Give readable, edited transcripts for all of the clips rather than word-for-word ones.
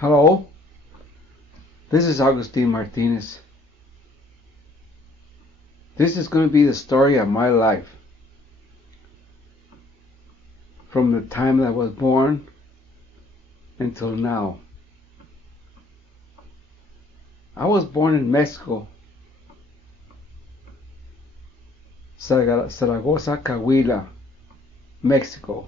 Hello, this is Augustine Martinez. This is going to be the story of my life. From the time that I was born until now. I was born in Mexico, Zaragoza, Coahuila, Mexico.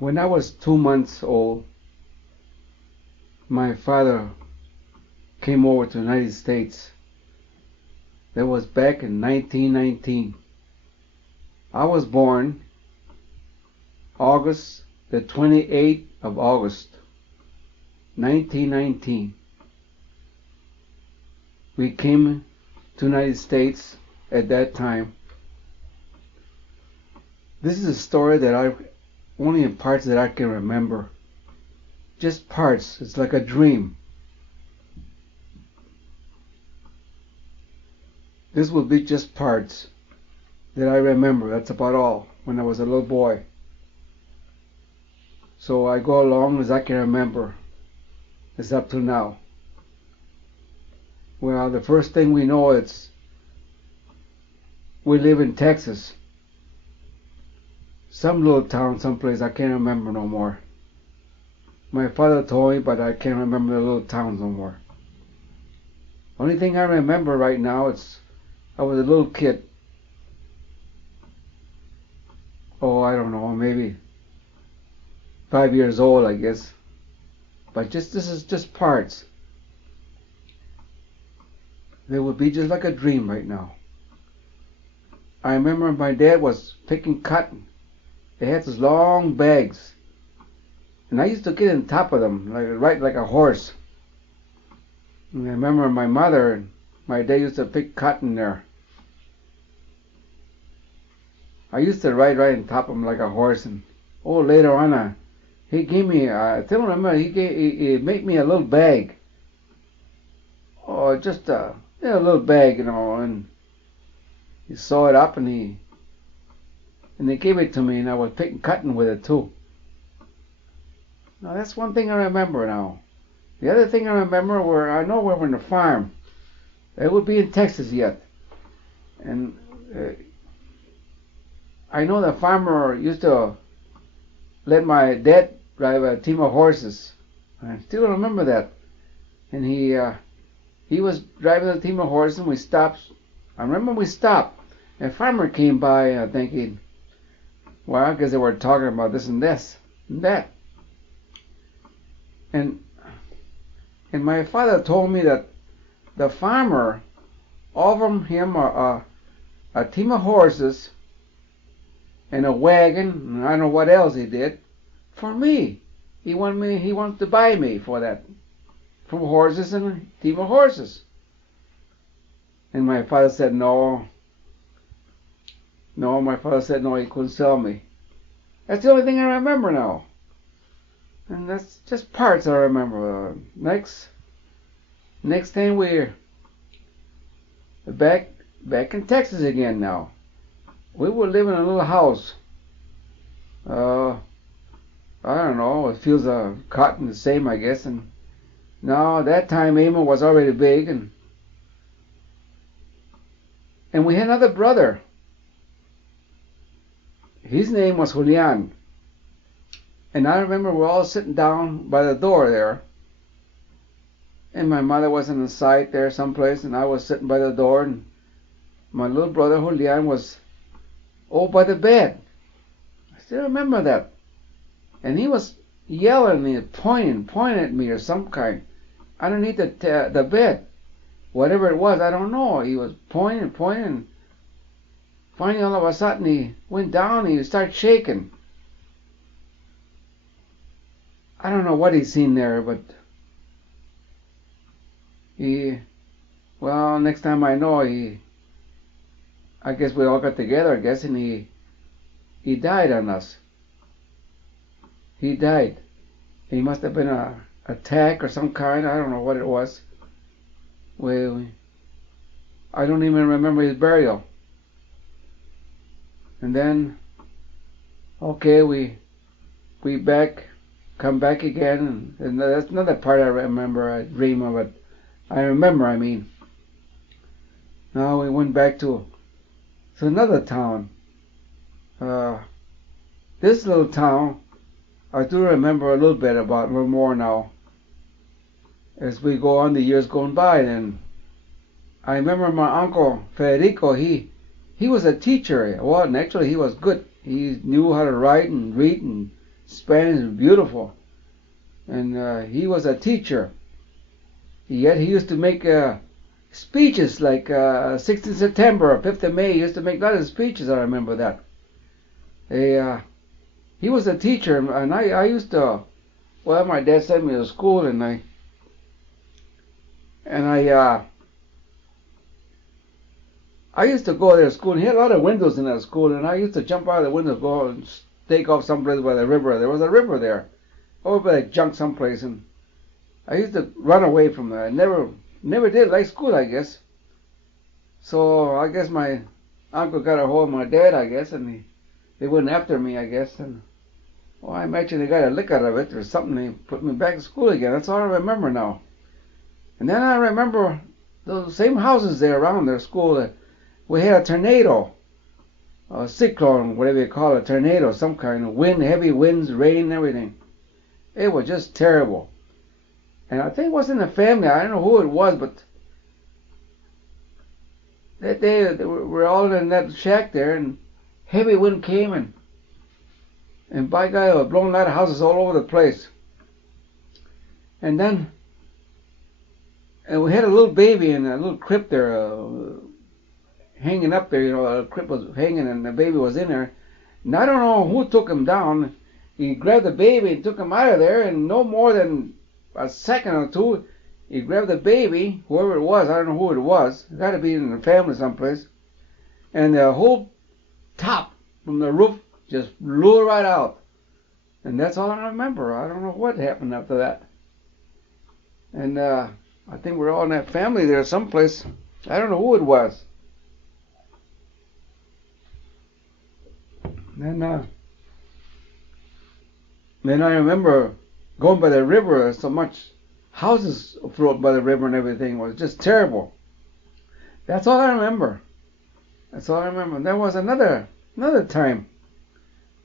When I was 2 months old, my father came over to the United States. That was back in 1919. I was born August the 28th of August, 1919. We came to the United States at that time. This is a story that only in parts that I can remember. Just parts. It's like a dream. This will be just parts that I remember. That's about all. When I was a little boy. So I go along as I can remember. It's up to now. Well, the first thing we know is we live in Texas. Some little town, someplace I can't remember no more. My father told me, but I can't remember the little towns no more. Only thing I remember right now is I was a little kid. Oh, I don't know, maybe 5 years old, I guess. But this is just parts. They would be just like a dream right now. I remember my dad was picking cotton. They had those long bags. And I used to get on top of them, right like a horse. And I remember my mother and my dad used to pick cotton there. I used to ride right on top of him like a horse. And later on, he gave me, I still remember, he made me a little bag. Just a little bag, and he sew it up and they gave it to me, and I was picking cotton with it too. Now that's one thing I remember now. The other thing I remember I know we were on the farm. It would be in Texas yet. And I know the farmer used to let my dad drive a team of horses. I still remember that. And he was driving the team of horses, and we stopped. I remember we stopped. And a farmer came by thinking, well, I guess they were talking about this and that. And my father told me that the farmer offered him a team of horses and a wagon, and I don't know what else he did, for me. He wanted to buy me for that, for horses and a team of horses. And my father said no. No, my father said no, he couldn't sell me. That's the only thing I remember now. And that's just parts I remember. Next thing we're back in Texas again now. We were living in a little house. I don't know, it feels cotton the same, I guess. And now that time Emma was already big, and we had another brother. His name was Julian. And I remember we're all sitting down by the door there. And my mother was on the side there someplace, and I was sitting by the door, and my little brother Julian was by the bed. I still remember that. And he was yelling and pointing at me or some kind underneath the bed. Whatever it was, I don't know. He was pointing. Finally, all of a sudden, he went down and he started shaking. I don't know what he's seen there, but next time I know, I guess we all got together, and he died on us. He died. He must have been an attack or some kind. I don't know what it was. I don't even remember his burial. And then Okay, we come back again, and that's another part I remember. I dream of it. I remember. I mean, now we went back to another town. Uh, this little town, I do remember a little bit about, a little more now, as we go on the years going by. And I remember my uncle Federico. He was a teacher. Well, and actually he was good. He knew how to write and read, and Spanish was beautiful. And he was a teacher. Yet he used to make speeches like 16th September or 5th of May. He used to make a lot of speeches. I remember that. He was a teacher, and I used to. Well, my dad sent me to school, and I used to go there to school. And he had a lot of windows in that school, and I used to jump out of the window, go and take off someplace by the river. There was a river there, over by the junk someplace, and I used to run away from there. I never did like school, I guess. So I guess my uncle got a hold of my dad, I guess, and they went after me, I guess. And well, I imagine they got a lick out of it or something. They put me back to school again. That's all I remember now. And then I remember those same houses there around their school. We had a tornado, a cyclone, whatever you call it, a tornado, some kind of wind, heavy winds, rain, and everything. It was just terrible. And I think it was in the family. I don't know who it was, but that day we were all in that shack there, and heavy wind came, and by God, it was blowing a lot of houses all over the place. And then we had a little baby in a little crib there, hanging up there. You know, the crib was hanging, and the baby was in there. And I don't know who took him down. He grabbed the baby and took him out of there, and no more than a second or two, he grabbed the baby, whoever it was, I don't know who it was. It got to be in the family someplace. And the whole top from the roof just blew right out. And that's all I remember. I don't know what happened after that. And I think we're all in that family there someplace. I don't know who it was. Then I remember going by the river. So much houses afloat by the river and everything. It was just terrible. That's all I remember. That's all I remember. There was another time.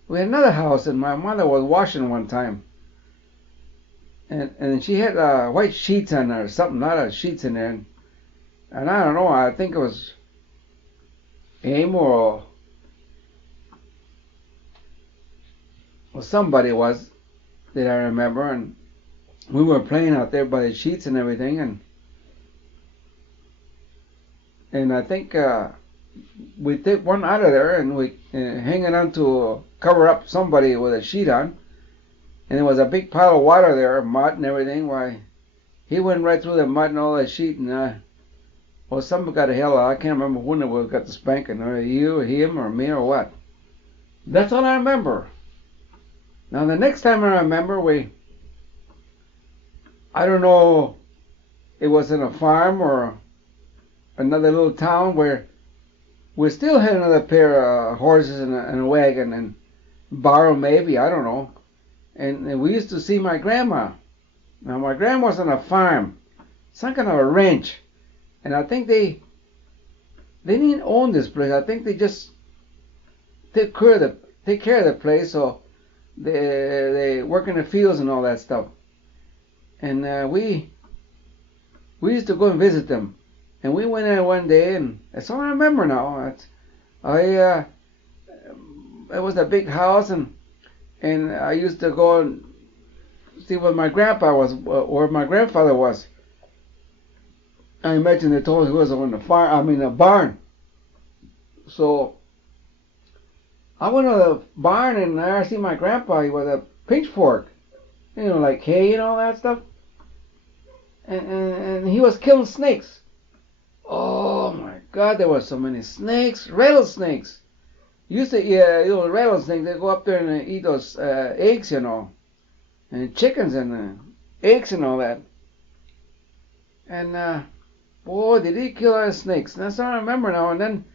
We had another house, and my mother was washing one time. And she had white sheets on there, something, a lot of sheets in there. And I don't know, I think it was Amor or somebody was that I remember. And we were playing out there by the sheets and everything. And I think we took one out of there, and we hang it on to cover up somebody with a sheet on. And there was a big pile of water there, mud and everything. Why, he went right through the mud and all that sheet. And well, somebody got a hell out. I can't remember when it was got the spanking. Or you, or him, or me, or what. That's all I remember. Now the next time I remember, I don't know, it was in a farm or another little town where we still had another pair of horses and a wagon and borrow maybe, I don't know. And we used to see my grandma. Now my grandma was on a farm, some kind of a ranch, and I think they didn't own this place. I think they just take care of the place. So they work in the fields and all that stuff. And we used to go and visit them. And we went there one day, and that's all I remember now. It was a big house, and I used to go and see where my grandpa was, or my grandfather was. I imagine they told me he was on the farm. I mean, a barn. So I went to the barn, and I see my grandpa. He was a pitchfork, like hay and all that stuff. And he was killing snakes. Oh my God, there were so many snakes, rattlesnakes. Used to eat rattlesnakes. They go up there and eat those eggs, and chickens and eggs and all that. And boy, did he kill our snakes. That's all I remember now. And then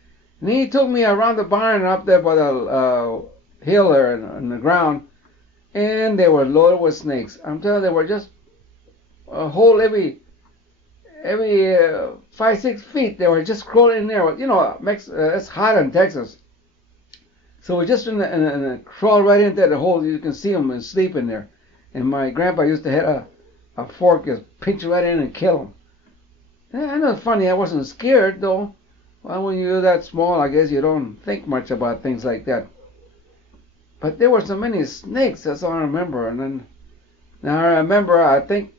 he took me around the barn up there by the hill there in the ground, and they were loaded with snakes. I'm telling you, they were just a hole every 5-6 feet. They were just crawling in there. You know, it's hot in Texas, so we just crawl right into the hole. You can see them and sleep in there. And my grandpa used to have a fork, just pinch right in and kill them. I know it's funny. I wasn't scared though. Well, when you're that small, I guess you don't think much about things like that. But there were so many snakes. That's all I remember. And then now I remember. I think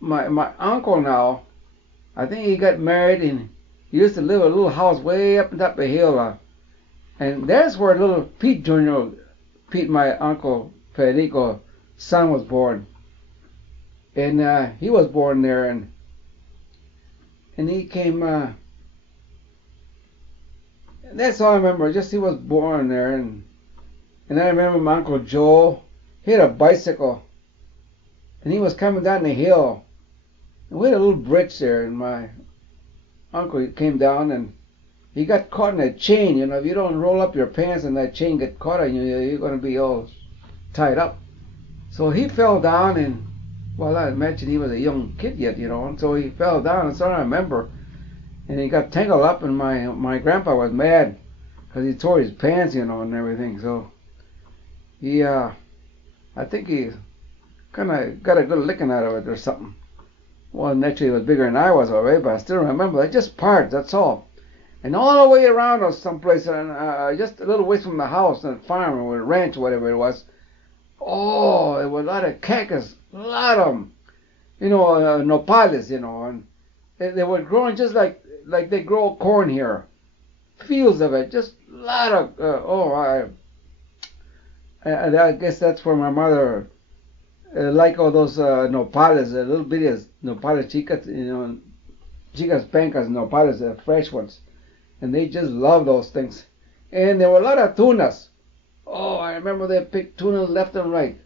my uncle now. I think he got married and he used to live in a little house way up on top of the hill. And that's where little Pete Jr., Pete, my uncle Federico's son, was born. And he was born there, and he came. That's all I remember. Just he was born there, and I remember my Uncle Joe. He had a bicycle, and he was coming down the hill. And we had a little bridge there, and my uncle came down, and he got caught in a chain. You know, if you don't roll up your pants and that chain get caught on you, you're going to be all tied up. So he fell down, and well, I imagine he was a young kid yet, you know, and so he fell down. That's all I remember. And he got tangled up, and my grandpa was mad because he tore his pants, you know, and everything. So he, I think he kind of got a good licking out of it or something. Well, naturally, he was bigger than I was already, but I still remember. It just parts, that's all. And all the way around us someplace, just a little ways from the house, and the farm or the ranch or whatever it was. Oh, there were a lot of cactus, a lot of them. You know, nopales, you know, and they were growing just like they grow corn here. Fields of it, just a lot of, I guess that's where my mother like all those nopales, little bitty nopales chicas, you know, chicas pencas, nopales, fresh ones. And they just love those things. And there were a lot of tunas. Oh, I remember they picked tunas left and right.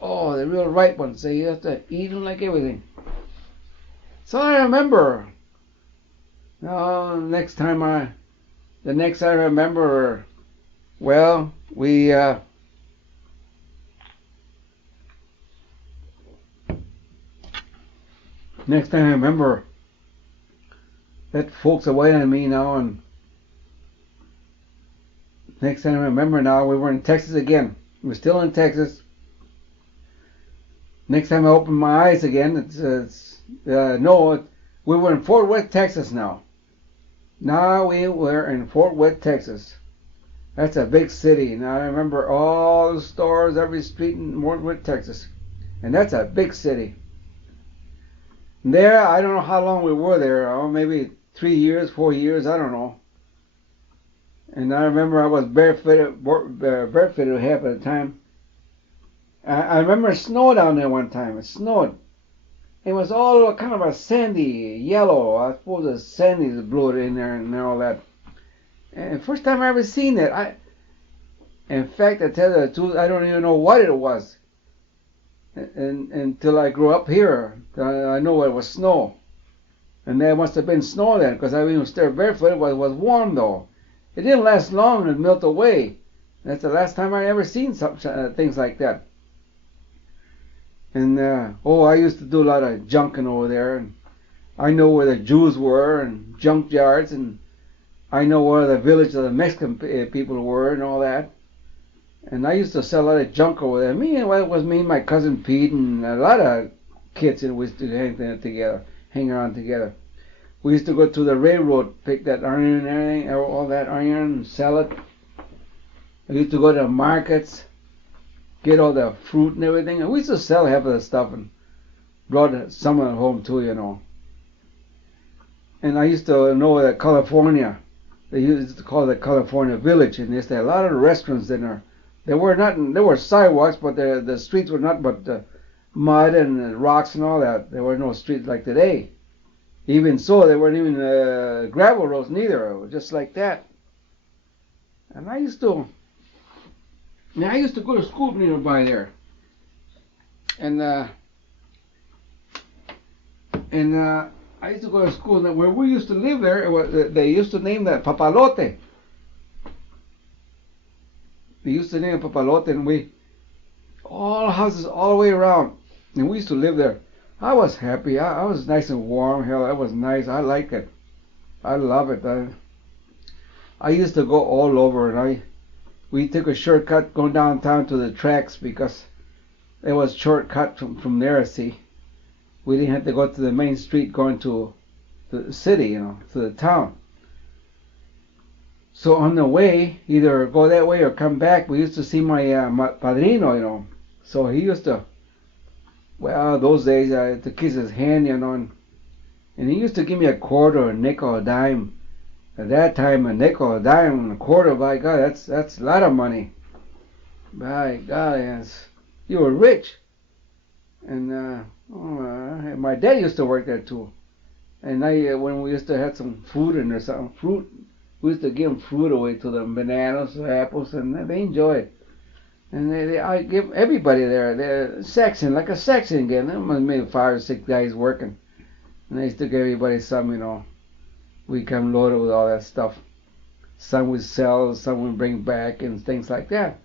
Oh, the real ripe ones. They used to eat them like everything. So I remember. Now, the next I remember, well, we, next time I remember, that folks away on me now, and next time I remember now, we were in Texas again. We're still in Texas. Next time I open my eyes again, we were in Fort Worth, Texas now. Now we were in Fort Worth, Texas. That's a big city. Now I remember all the stores, every street in Fort Worth, Texas. And that's a big city. And there, I don't know how long we were there. Maybe 3 years, 4 years, I don't know. And I remember I was barefooted half of the time. I remember it snowed down there one time. It snowed. It was all kind of a sandy yellow. I suppose the sandy blew it in there and all that. And first time I ever seen it. In fact, I tell you the truth, I don't even know what it was. Until I grew up here, I know it was snow. And there must have been snow then, because I even stared barefoot. It was warm though. It didn't last long and melt away. That's the last time I ever seen things like that. And I used to do a lot of junking over there, and I know where the Jews were and junkyards, and I know where the village of the Mexican people were and all that. And I used to sell a lot of junk over there. It was me and my cousin Pete and a lot of kids, and we used to hang around together. We used to go to the railroad, pick that iron and everything, all that iron, and sell it. I used to go to the markets, get all the fruit and everything, and we used to sell half of the stuff and brought some of it home too, you know. And I used to know that California, they used to call it the California Village, and they used to have a lot of restaurants in there. There were sidewalks, but the streets were not but mud and rocks and all that. There were no streets like today. Even so, there weren't even gravel roads neither. It was just like that. And I used to go to school nearby there. And I used to go to school. And where we used to live there, they used to name that Papalote. They used to name it Papalote, and we all houses all the way around, and we used to live there. I was happy. I was nice and warm. Hell, that was nice. I like it. I love it. I used to go all over, and we took a shortcut going downtown to the tracks because it was shortcut from there. See, we didn't have to go to the main street going to the city, to the town. So on the way, either go that way or come back, we used to see my padrino, So he used to, well, those days, to kiss his hand, and he used to give me a quarter, a nickel, a dime. At that time, a nickel, a dime, and a quarter, by God, that's a lot of money. By God, yes. You were rich. And my dad used to work there too. And when we used to have some food in there, some fruit, we used to give them fruit away to them, bananas, apples, and they enjoy it. And I give everybody there, they're section, like a section again. There must maybe 5 or 6 guys working. And I used to give everybody some, We come loaded with all that stuff. Some we sell, some we bring back, and things like that.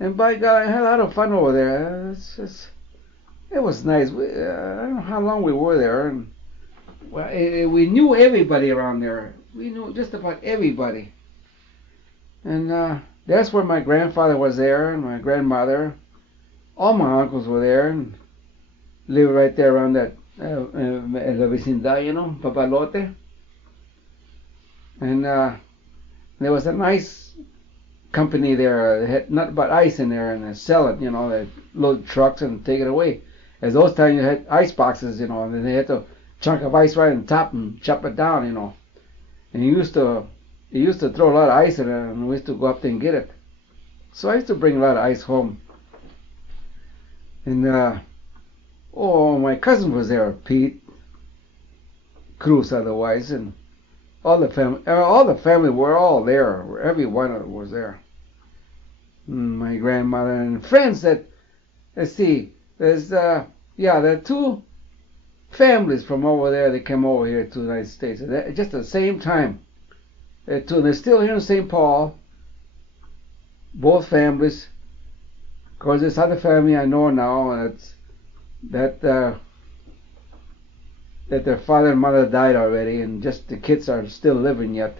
And by God, I had a lot of fun over there. It was nice. I don't know how long we were there. And, well, we knew everybody around there. We knew just about everybody. And that's where my grandfather was there, and my grandmother. All my uncles were there, and lived right there around that la vecindad, Papalote. And there was a nice company there. They had nothing but ice in there, and they sell it, they load trucks and take it away. As those times you had ice boxes, and then they had a chunk of ice right on top and chop it down, And he used to throw a lot of ice in it, and we used to go up there and get it. So I used to bring a lot of ice home. And my cousin was there, Pete Cruz, otherwise, and all the family were all there. Every one of them was there. My grandmother and friends that, let's see, there are 2 families from over there that came over here to the United States just at the same time. They're still here in St. Paul. Both families. Of course, this other family I know now, and it's that their father and mother died already, and just the kids are still living yet.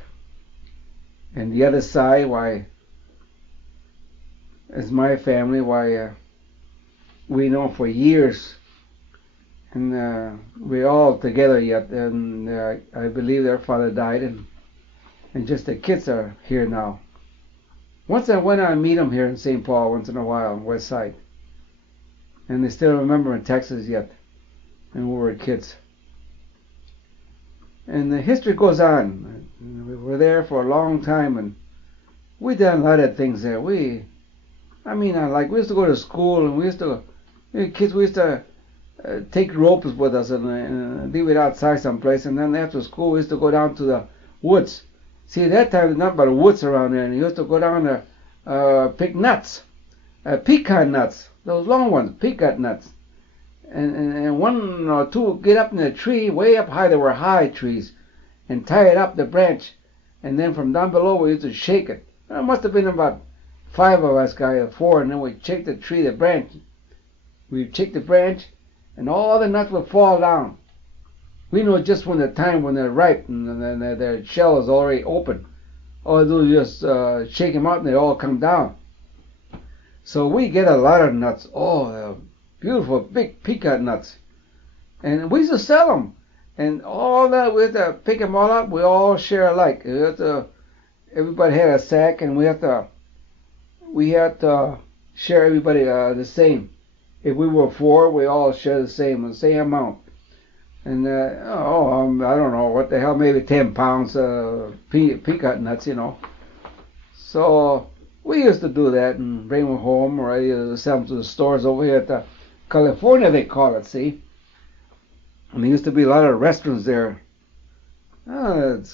And the other side, why, is my family. Why, we know for years, and we're all together yet. And I believe their father died, and just the kids are here now. Once I meet them here in St. Paul once in a while on West Side. And they still remember in Texas yet, when we were kids. And the history goes on. We were there for a long time, and we done a lot of things there. We used to go to school, and we used to take ropes with us and leave it outside someplace. And then after school, we used to go down to the woods. See, at that time, there's not but woods around there, and you used to go down there, pick nuts, pecan nuts, those long ones, pecan nuts. And 1 or 2 get up in a tree, way up high, there were high trees, and tie it up the branch. And then from down below, we used to shake it. There must have been about 5 of us, guys, or 4, and then we shake the tree, the branch. We'd shake the branch, and all the nuts would fall down. We know just when they're ripe and their shell is already open. All they do is just shake them out and they all come down. So we get a lot of nuts. Oh, they're beautiful, big pecan nuts. And we used to sell them. And all that, we had to pick them all up. We all share alike. Everybody had a sack, and we had to share everybody the same. If we were 4, we all share the same amount. And I don't know what the hell, maybe 10 pounds pecan nuts, So we used to do that and bring them home, or sell them to the stores over here at California, they call it. See, and there used to be a lot of restaurants there. That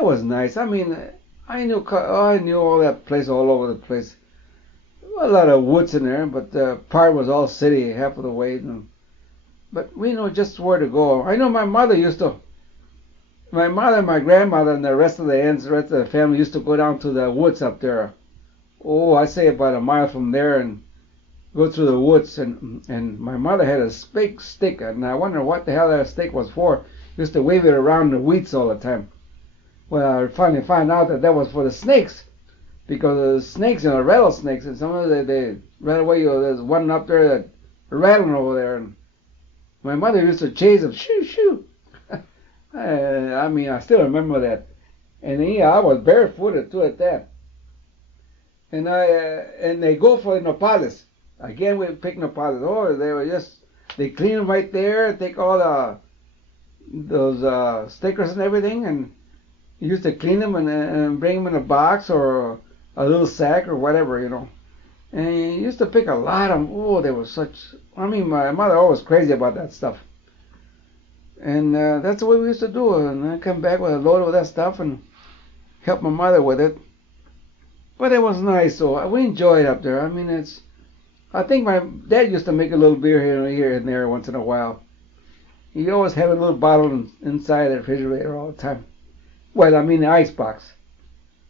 was nice. I mean, I knew all that place all over the place. A lot of woods in there, but part was all city, half of the way. But we know just where to go. I know my mother, my grandmother, and the rest of the family used to go down to the woods up there oh, I say about a mile from there, and go through the woods. And my mother had a big stick, and I wonder what the hell that stick was for. Used to wave it around the weeds all the time. Well, I finally found out that that was for the snakes, because the snakes, rattlesnakes, and some of them, they right away, there's one up there that rattling over there, and my mother used to chase them, shoo, shoo. I mean, I still remember that. And yeah, I was barefooted too at that. And they go for the nopales. Again, we pick nopales. Oh, they clean them right there, take all those stickers and everything, and used to clean them and bring them in a box or a little sack or whatever. And you used to pick a lot of them. Oh, they were I mean, my mother always crazy about that stuff. And that's the way we used to do it. And I come back with a load of that stuff and help my mother with it. But it was nice, so we enjoyed up there. I mean, I think my dad used to make a little beer here and there once in a while. He always had a little bottle inside the refrigerator all the time. Well, I mean the ice box.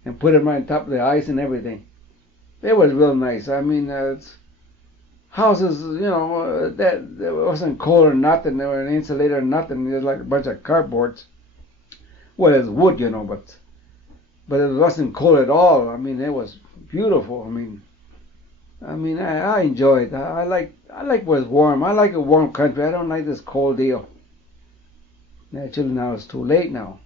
And put it right on top of the ice and everything. It was real nice. I mean, houses, that wasn't cold or nothing. They were insulated or nothing. It was like a bunch of cardboards. Well, it's wood, but it wasn't cold at all. I mean, it was beautiful. I enjoy it. I like where it's warm. I like a warm country. I don't like this cold deal. Actually, now it's too late now.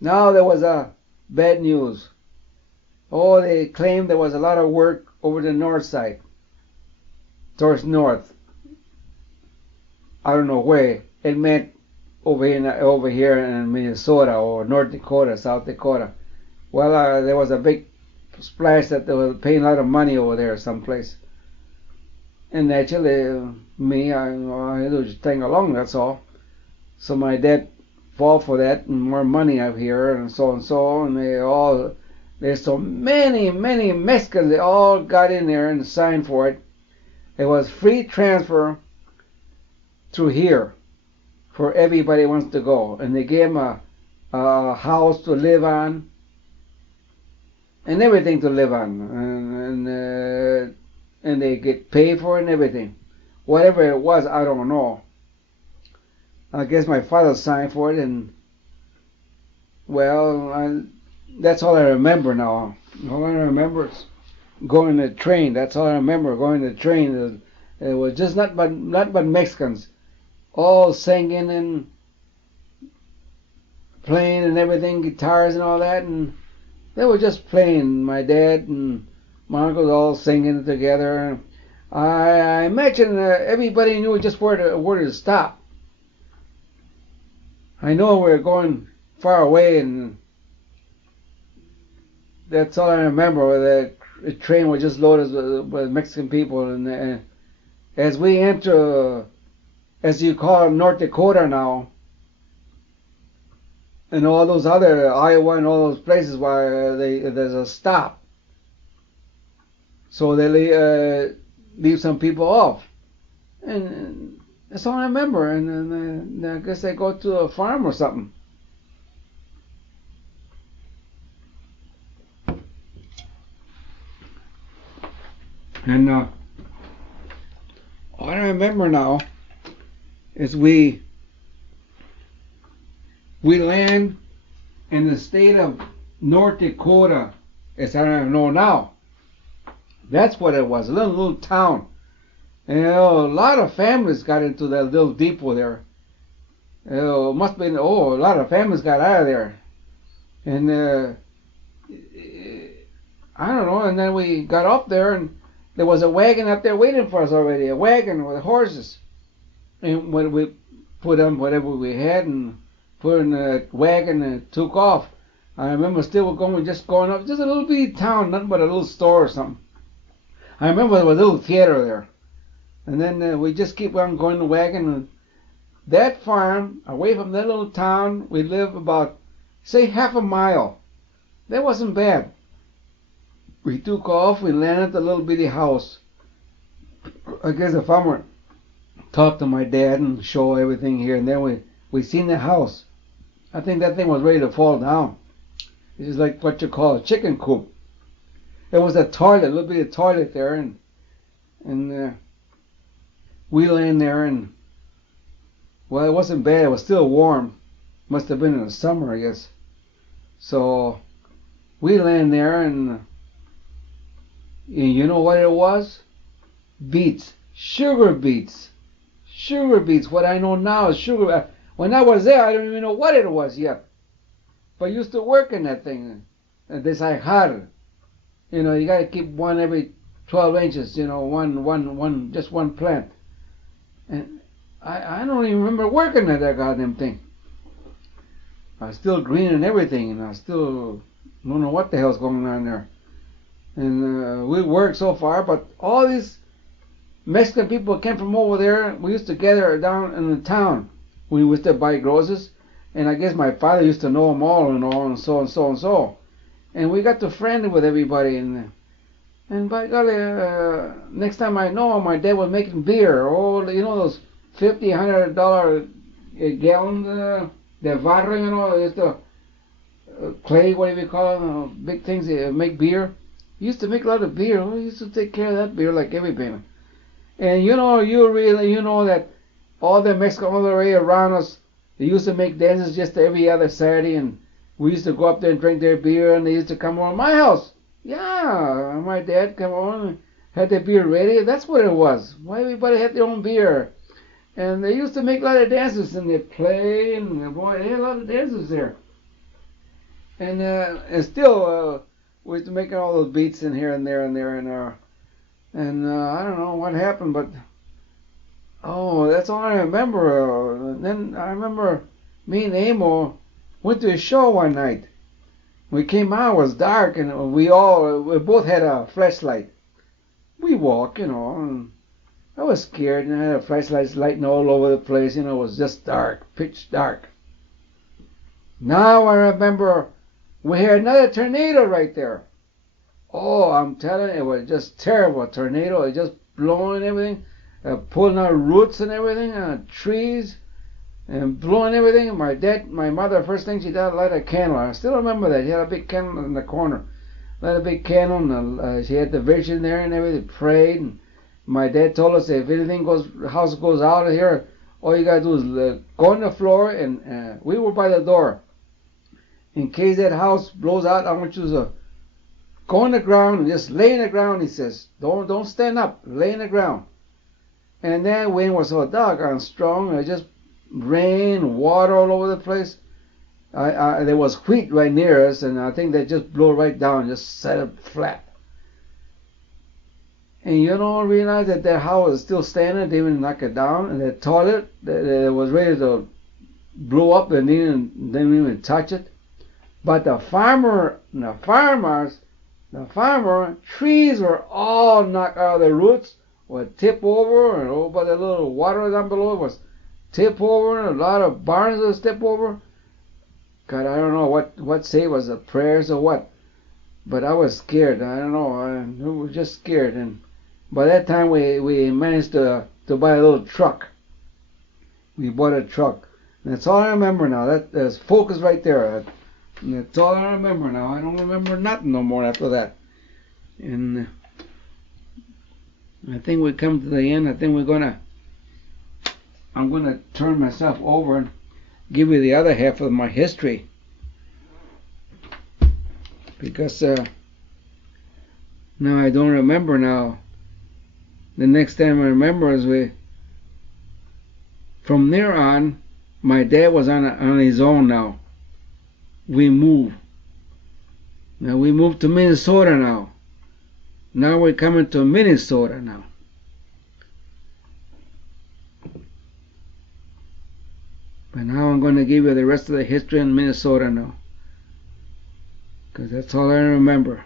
Now there was a bad news. Oh, they claimed there was a lot of work over the north side, towards north. I don't know where. It meant over here in Minnesota or North Dakota, South Dakota. Well, there was a big splash that they were paying a lot of money over there someplace. And actually, I just sang along, that's all. So my dad fought for that and more money out here and so, and there's so many Mexicans, they all got in there and signed for it. It was free transfer through here for everybody who wants to go. And they gave them a house to live on and everything to live on. And they get paid for it and everything. Whatever it was, I don't know. I guess my father signed for it, and well, that's all I remember now. All I remember is going to the train. That's all I remember, going to the train. It was just not but Mexicans, all singing and playing and everything, guitars and all that, and they were just playing. My dad and my uncles all singing together. I imagine everybody knew just where to stop. I know we were going far away, and that's all I remember. The train was just loaded with Mexican people, and as we enter, as you call it, North Dakota now, and all those other Iowa and all those places where there's a stop, so they leave some people off, and that's all I remember. And I guess they go to a farm or something. And all I remember now is we land in the state of North Dakota, as I know now. That's what it was, a little town. And a lot of families got into that little depot there. Must have been, a lot of families got out of there. And I don't know, and then we got up there, and there was a wagon up there waiting for us already, a wagon with horses. And when we put on whatever we had and put in the wagon and took off, I remember still just going up, just a little bitty town, nothing but a little store or something. I remember there was a little theater there. And then we just keep on going the wagon. And that farm, away from that little town, we live about, say, half a mile. That wasn't bad. We took off, we landed at the little bitty house. I guess the farmer talked to my dad and show everything here. And then we seen the house. I think that thing was ready to fall down. It's like what you call a chicken coop. There was a toilet, a little bit of toilet there, and we lay in there, and well, it wasn't bad. It was still warm. Must have been in the summer, I guess. So we lay in there, and you know what it was? Beets, sugar beets, sugar beets. What I know now is sugar. When I was there, I don't even know what it was yet. But I used to work in that thing. This I had. You know, you got to keep one every 12 inches. You know, just one plant. And I don't even remember working at that goddamn thing. I was still green and everything, and I still don't know what the hell's going on there. And we worked so far, but all these Mexican people came from over there. We used to gather down in the town. We used to buy groceries, and I guess my father used to know them all and all, and so and so and so. And we got to friend with everybody, and by golly, next time I know, my dad was making beer. Oh, you know those $50-$100 gallons, the barro, you know, just the clay, whatever you call them, big things that make beer. He used to make a lot of beer. He used to take care of that beer like everybody. And you know, you know that all the Mexicans all the way around us, they used to make dances just every other Saturday, and we used to go up there and drink their beer, and they used to come over to my house. Yeah, my dad come over and had their beer ready. That's what it was. Why everybody had their own beer. And they used to make a lot of dances, and they play, and boy, they had a lot of dances there. And still, we used to make all those beats in here and there and there, and I don't know what happened, but oh, that's all I remember. Then I remember me and Amo went to a show one night. We came out, it was dark, and we both had a flashlight. We walked, you know, and I was scared, and I had a flashlight lighting all over the place. You know, it was just dark, pitch dark. Now I remember we had another tornado right there. Oh, I'm telling you, it was just terrible. A tornado, it just blowing everything, pulling out roots and everything, trees, and blowing everything. My mother, first thing she did, light a candle. I still remember that. She had a big candle in the corner. Light a big candle, and she had the vision there and everything, prayed, and my dad told us if anything house goes out of here, all you gotta do is go on the floor, and we were by the door. In case that house blows out, I want you to go on the ground and just lay in the ground. He says, don't stand up, lay in the ground. And that wind was so doggone strong, it just rain, water all over the place. There was wheat right near us, and I think they just blew right down, just set it flat. And you don't realize that their house is still standing. They didn't knock it down. And the toilet that was ready to blow up, and didn't even touch it. But the farmer, trees were all knocked out of the roots, would tip over, and over by the little water down below was tip over, and a lot of barns would tip over. God, I don't know what say was the prayers or what, but I was scared. I don't know. I was just scared. And by that time, we managed to buy a little truck. We bought a truck. And that's all I remember now. There's focus right there. That's all I remember now. I don't remember nothing no more after that. And I think we come to the end. I think I'm gonna turn myself over and give you the other half of my history. Because now I don't remember now. The next time I remember is from there on, my dad was on his own now. We moved. Now we moved to Minnesota now. Now we're coming to Minnesota now. But now I'm going to give you the rest of the history in Minnesota now. Because that's all I remember.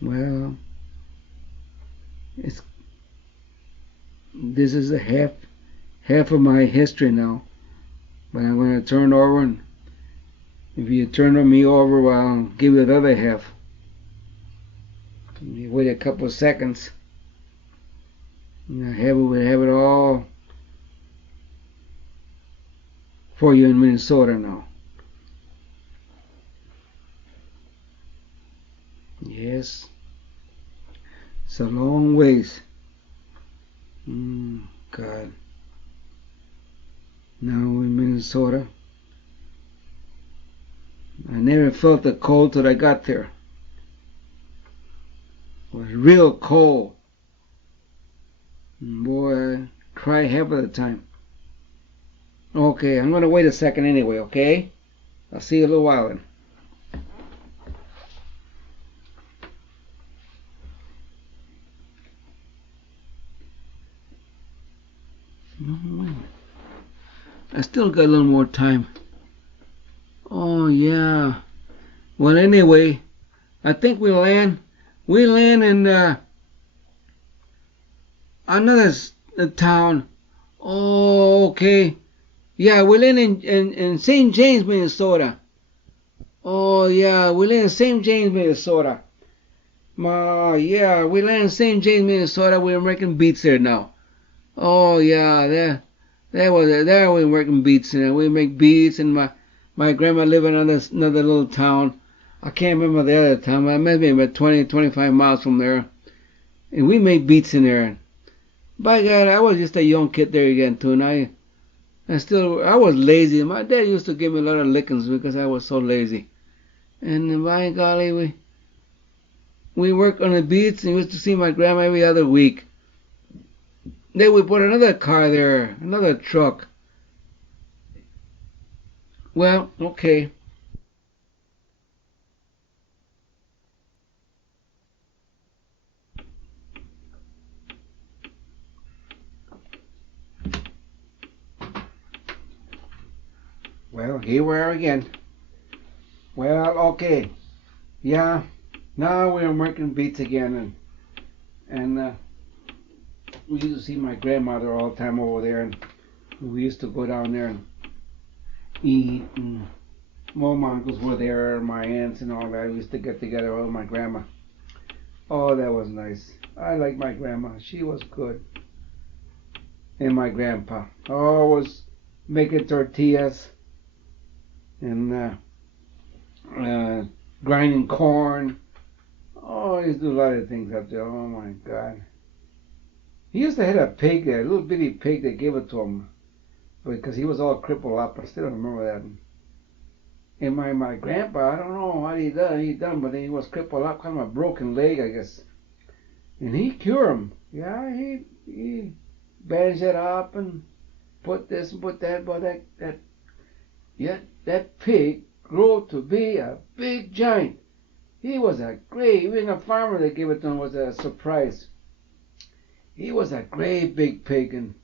Well, this is a half of my history now, but I'm going to turn over, and if you turn me over, well, I'll give you the other half. You wait a couple of seconds, and we'll have it all for you in Minnesota now. Yes, it's a long ways. God. Now in Minnesota. I never felt the cold till I got there. It was real cold. And boy, I cry half of the time. Okay, I'm going to wait a second anyway, okay? I'll see you in a little while then. I still got a little more time. Oh, yeah. Well, anyway, I think we land in another town. Oh, okay. Yeah, we land in St. James, Minnesota. Oh, yeah, we land in St. James, Minnesota. Yeah, we land in St. James, Minnesota. We're making beats there now. Oh, yeah, there we were making beats, and we make beats, and my grandma lived in another little town. I can't remember the other town, but maybe about 20-25 miles from there. And we made beats in there. By God, I was just a young kid there again too, and I was lazy. My dad used to give me a lot of lickings because I was so lazy. And by golly, we worked on the beats, and we used to see my grandma every other week. Then we put another car there, another truck. Well, okay. Well, here we are again. Well, okay. Yeah, now we're making beats again, and we used to see my grandmother all the time over there, and we used to go down there and eat, and all my uncles were there, and my aunts and all that. We used to get together with my grandma. Oh, that was nice. I like my grandma. She was good. And my grandpa always making tortillas and grinding corn. Oh, he used to do a lot of things up there. Oh my God. He used to have a pig there, a little bitty pig. They gave it to him because he was all crippled up. I still remember that. And my grandpa, I don't know what he done, but he was crippled up, kind of a broken leg, I guess. And he cured him. Yeah, he bandaged it up and put this and put that, but that pig grew to be a big giant. He was a great, even the farmer that gave it to him was a surprise. He was a great big pig, and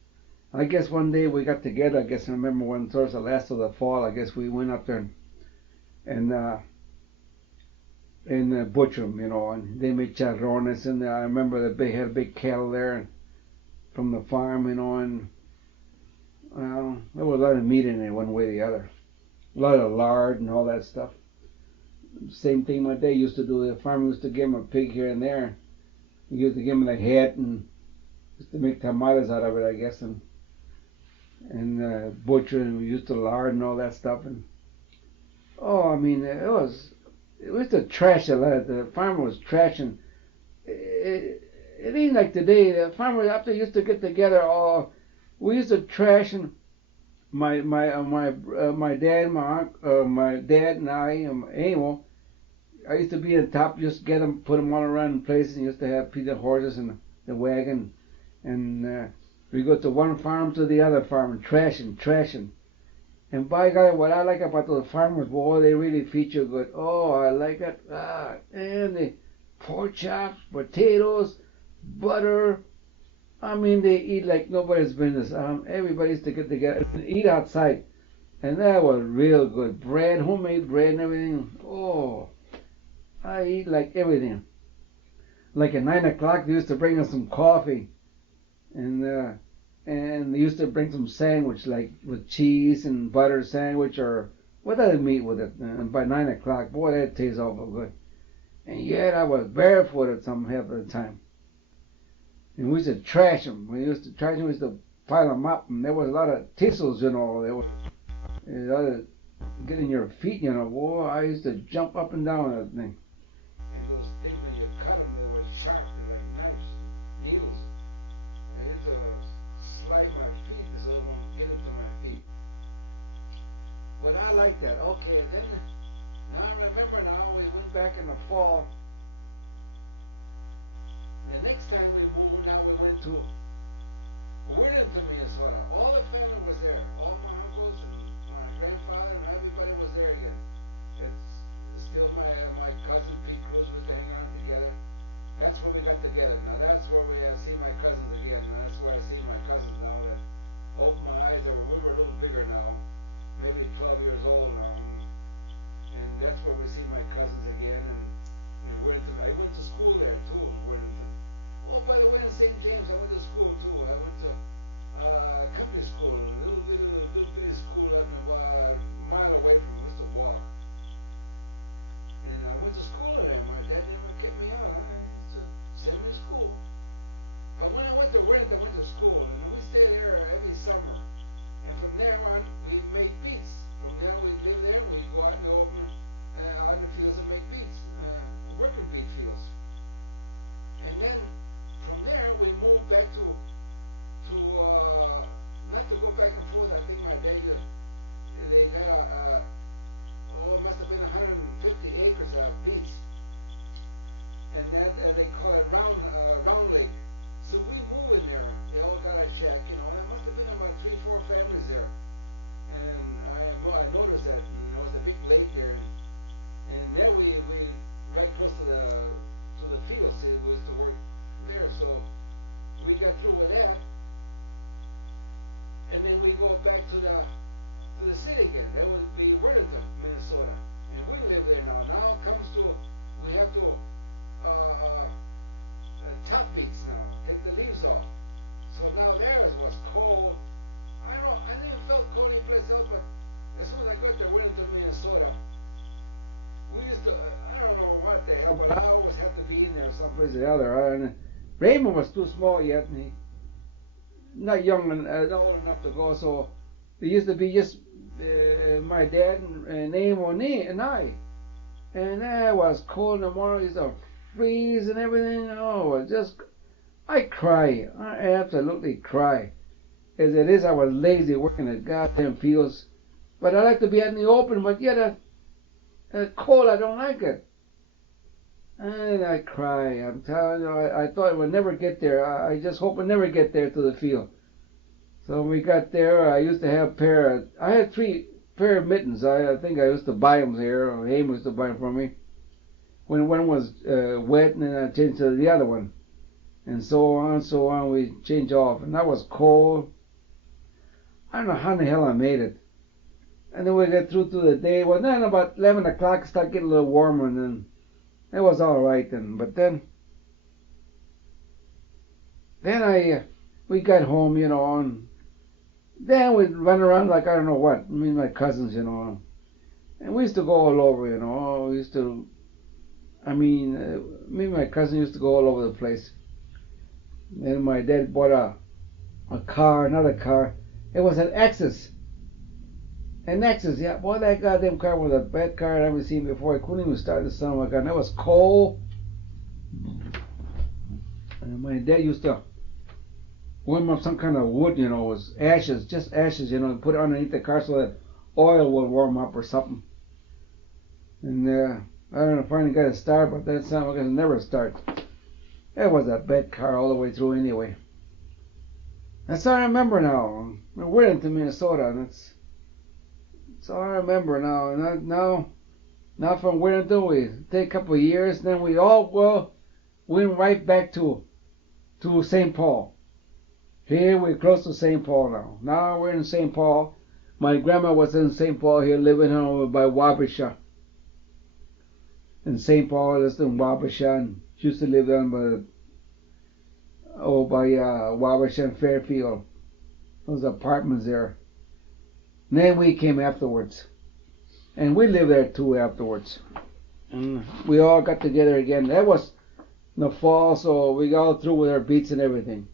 I guess one day we got together. I guess I remember when towards the last of the fall. I guess we went up there and butcher them, and they made charrones, and I remember they had a big cattle there from the farm, and there was a lot of meat in it one way or the other, a lot of lard and all that stuff. Same thing my dad used to do. The farmer used to give him a pig here and there. He used to give him the head and used to make tamales out of it, I guess, and butcher, and we used to lard and all that stuff. And oh, I mean, it was to trash a lot. The farmer was trashing. It ain't like today. The farmers after used to get together. All we used to trash, and my dad, my dad and I, and Abel. I used to be on top, just get them, put them all around places, and used to have the horses and the wagon, and we go to one farm to the other farm and trashing. And by God, what I like about those farmers, boy, they really feed you good. Oh, I like it. And the pork chops, potatoes, butter. I mean, they eat like nobody's business. Everybody used to get together and eat outside, and that was real good. Bread, homemade bread, and everything. Oh, I eat like everything. Like at 9 o'clock, they used to bring us some coffee, and they used to bring some sandwich, like with cheese and butter sandwich or what other meat with it. And by 9 o'clock, boy, that tastes awful good. And yet I was barefooted some half of the time. And we used to trash them. We used to pile them up, and there was a lot of thistles, There was It ought to get in your feet, you know. Boy, I used to jump up and down that thing. And those things when you cut them, they were sharp, like knives, needles. I used to slide my feet so it won't get into my feet. But I like that. Okay, and then now I remember now we went back in the fall. The next time we moved, now we went to Worthington, Minnesota. All the family was there. All my uncles and my grandfather and everybody was there again. It's still my cousin Pete Cruz was hanging out together. That's where we got together. Now that's where we have seen my cousins again. That's where I see my cousins now. That opened my eyes. We were a little bigger now, maybe 12 years old now. And that's where we see my cousins again. And Worthington. I went to school there too in Worthington. Oh, by the way, in St. James, I went to school too. I went to country school, a little bitty school a mile away from Mr. Walk. And I went to school there. My dad never kicked me out. I used to send me to school. But when I went to Worthington, I went to school. And we stayed there every summer. And from there on, we made beats. From there, we live there. We go out in the open, out in the fields and make beats. Work in beat fields. And then from there we moved back to not to go back and forth. I think my dad they got it must have been 150 acres of beets, and they call it round lake. So we moved in there. They all got a shack, you know. There must have been about 3-4 families there, and I noticed that there was a big lake there, and then we right close to the field. See, it was to work there, so we got through with that, and then we go back to the city again. That would be Worthington, Minnesota, and we live there now. Now it comes to we have to top beats now, get the leaves off. So now there was cold. I didn't feel cold anyplace else, but as soon as I got to Worthington, Minnesota, we used to I don't know what the hell, but I always have to be in there someplace or the other. Raymond was too small yet, and he not young and old enough to go. So it used to be just my dad and Amy and I, and that was cold in the morning. It used to freeze and everything. Oh, it just I cry. I absolutely cry. As it is, I was lazy working the goddamn fields, but I like to be out in the open. But yet, cold, I don't like it. And I cry. I'm telling you, I thought I would never get there. I just hope I never get there to the field. So when we got there, I used to have I had 3 pair of mittens. I think I used to buy them there, or Amy used to buy them for me. When one was wet, and then I changed to the other one. And so on, we changed off. And that was cold. I don't know how in the hell I made it. And then we got through to the day. Well, then about 11 o'clock, it started getting a little warmer, and then it was all right then. But then we got home, you know, and then we'd run around like I don't know what. Me and my cousins, you know, and we used to go all over, you know. Me and my cousin used to go all over the place. Then my dad bought another car. It was an Lexus. An Lexus, yeah. Boy, that goddamn car was a bad car I'd ever seen before. I couldn't even start the sun. Oh my God, and it was cold. And my dad used to warm up some kind of wood, you know, it was ashes, just ashes, you know, and put it underneath the car so that oil would warm up or something. And I don't know, finally got it started, but that time I guess it never start. It was a bad car all the way through anyway. That's all I remember now. We're Worthington, Minnesota, and that's all I remember now. And now from Worthington, we take a couple of years, and then we all went right back to St. Paul. Here we're close to St. Paul now. Now we're in St. Paul. My grandma was in St. Paul here, living over by Wabasha. In St. Paul, that's in Wabasha, and she used to live down by Wabasha and Fairfield. Those apartments there. And then we came afterwards. And we lived there too afterwards. And we all got together again. That was in the fall, so we got all through with our beats and everything.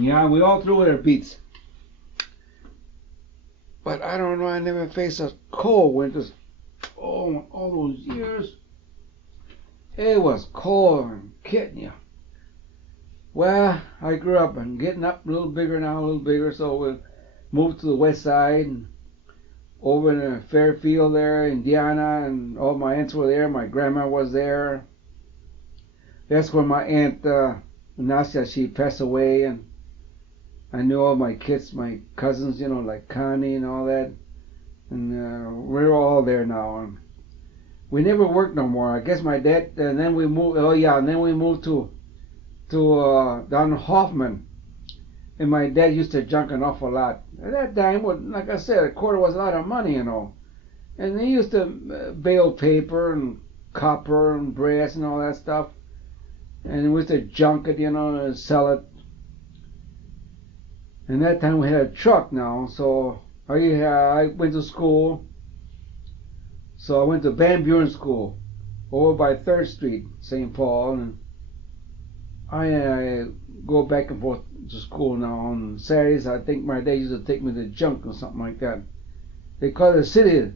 Yeah, we all threw our beats. But I don't know, I never faced a cold winters. Oh, all those years. It was cold and kidding you. Well, I grew up and getting up a little bigger now, a little bigger, so we moved to the west side and over in Fairfield there, Indiana, and all my aunts were there. My grandma was there. That's where my aunt Nasya, she passed away, and I knew all my kids, my cousins, like Connie and all that, and we're all there now. And we never worked no more. I guess my dad, and then we moved. Oh yeah, and then we moved to down in Hoffman, and my dad used to junk an awful lot. At that time, like I said, a quarter was a lot of money, and he used to bale paper and copper and brass and all that stuff, and we used to junk it, and sell it. And that time we had a truck now, so I went to school. So I went to Van Buren School over by 3rd Street, St. Paul, and I go back and forth to school now. On Saturdays, I think my dad used to take me to junk or something like that. They call it a city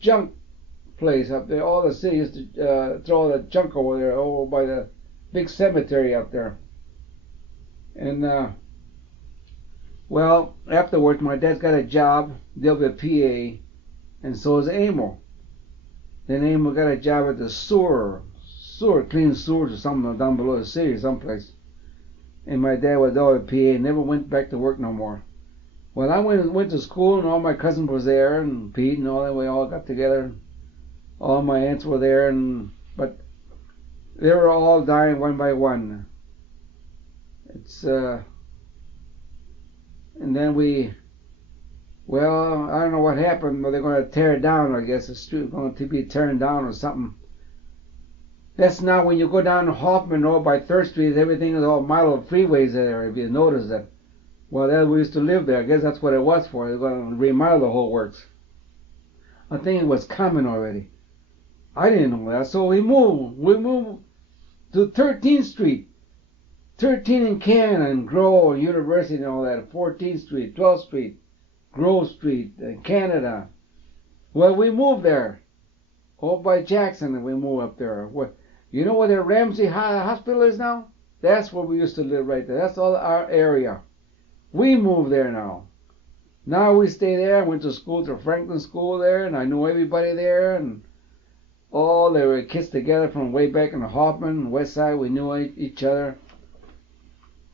junk place up there. All the city used to throw all the junk over there, over by the big cemetery up there. And well, afterwards, my dad's got a job, WPA, and so is Emil. Then Emil got a job at the sewer, clean sewers or something down below the city, someplace. And my dad was WPA and never went back to work no more. Well, I went to school, and all my cousins was there, and Pete and all that. We all got together. All my aunts were there, but they were all dying one by one. And then well, I don't know what happened, but they're going to tear it down, I guess. The street is going to be torn down or something. That's now when you go down to Hoffman or by 3rd Street, everything is all model freeways there, if you notice that. Well, we used to live there. I guess that's what it was for. They're going to remodel the whole works. I think it was coming already. I didn't know that. So we moved. We moved to 13th Street. 13 in Cannon, Grove, University and all that. 14th Street, 12th Street, Grove Street, Canada. Well, we moved there. Over by Jackson, and we moved up there. You know where the Ramsey Hospital is now? That's where we used to live right there. That's all our area. We moved there now. Now we stay there. I went to school, to Franklin School there, and I knew everybody there, and all they were kids together from way back in the Hoffman, West Side. We knew each other.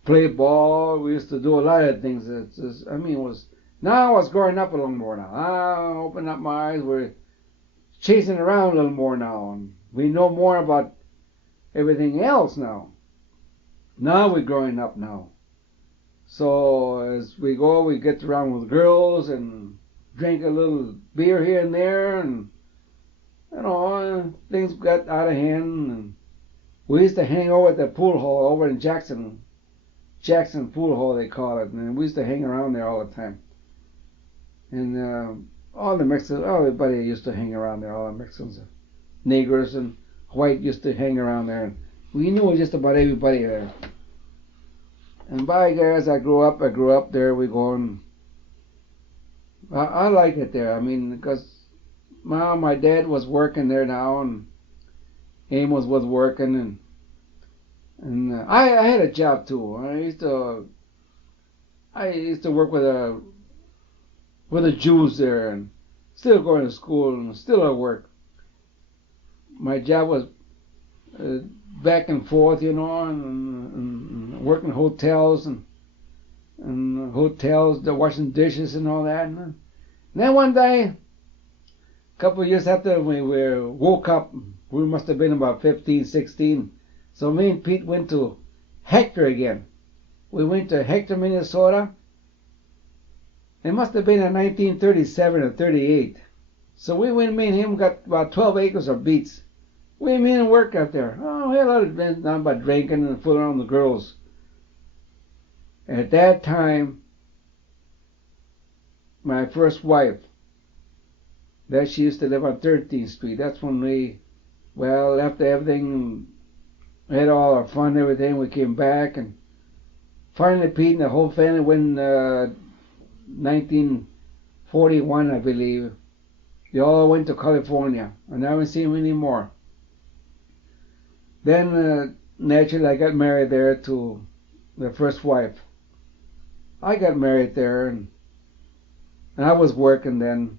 Play ball. We used to do a lot of things. Now I was growing up a little more now. I opened up my eyes. We're chasing around a little more now, and we know more about everything else now. Now we're growing up now. So as we go, we get around with girls and drink a little beer here and there, and things got out of hand. And we used to hang over at the pool hall over in Jackson Pool Hall they call it, and we used to hang around there all the time. And all the Mexicans, everybody used to hang around there. All the Mexicans, niggers and white used to hang around there. And we knew just about everybody there. And by guys, I grew up there. We go and I like it there. I mean, because my dad was working there now, and Amos was working, and I had a job too. I used to work with the Jews there, and still going to school and still at work. My job was back and forth, and working hotels and hotels, washing dishes and all that. And then one day, a couple of years after we woke up, we must have been about 15, 16. So me and Pete went to Hector again. We went to Hector, Minnesota. It must have been in 1937 or 38. So me and him got about 12 acres of beets. We and him worked out there. Oh, we had a lot of nothing about drinking and fooling around the girls. At that time, my first wife, she used to live on 13th Street. That's when after everything We had all our fun and everything. We came back, and finally Pete and the whole family went 1941, I believe. They all went to California, and I haven't seen them anymore. Then naturally I got married there to the first wife. I got married there, and I was working then.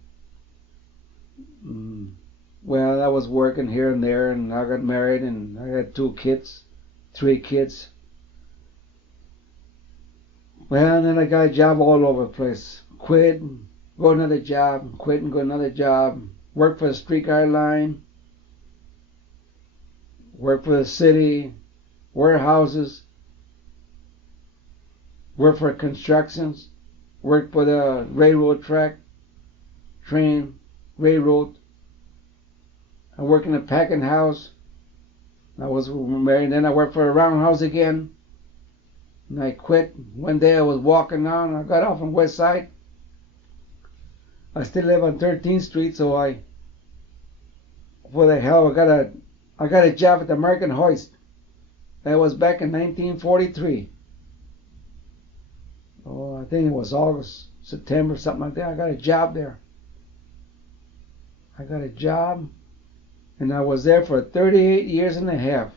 Well, I was working here and there, and I got married, and I had 2 kids, 3 kids. Well, and then I got a job all over the place. Quit, go another job, quit and go another job. Worked for the streetcar line, worked for the city, warehouses, worked for constructions, worked for the railroad track, train, railroad. I worked in a packing house. I was married. Then I worked for a roundhouse again. And I quit. One day I was walking down. I got off on West Side. I still live on 13th Street, so what the hell, I got a job at the American Hoist. That was back in 1943. Oh, I think it was August, September, something like that. I got a job there. I got a job. And I was there for 38 years and a half.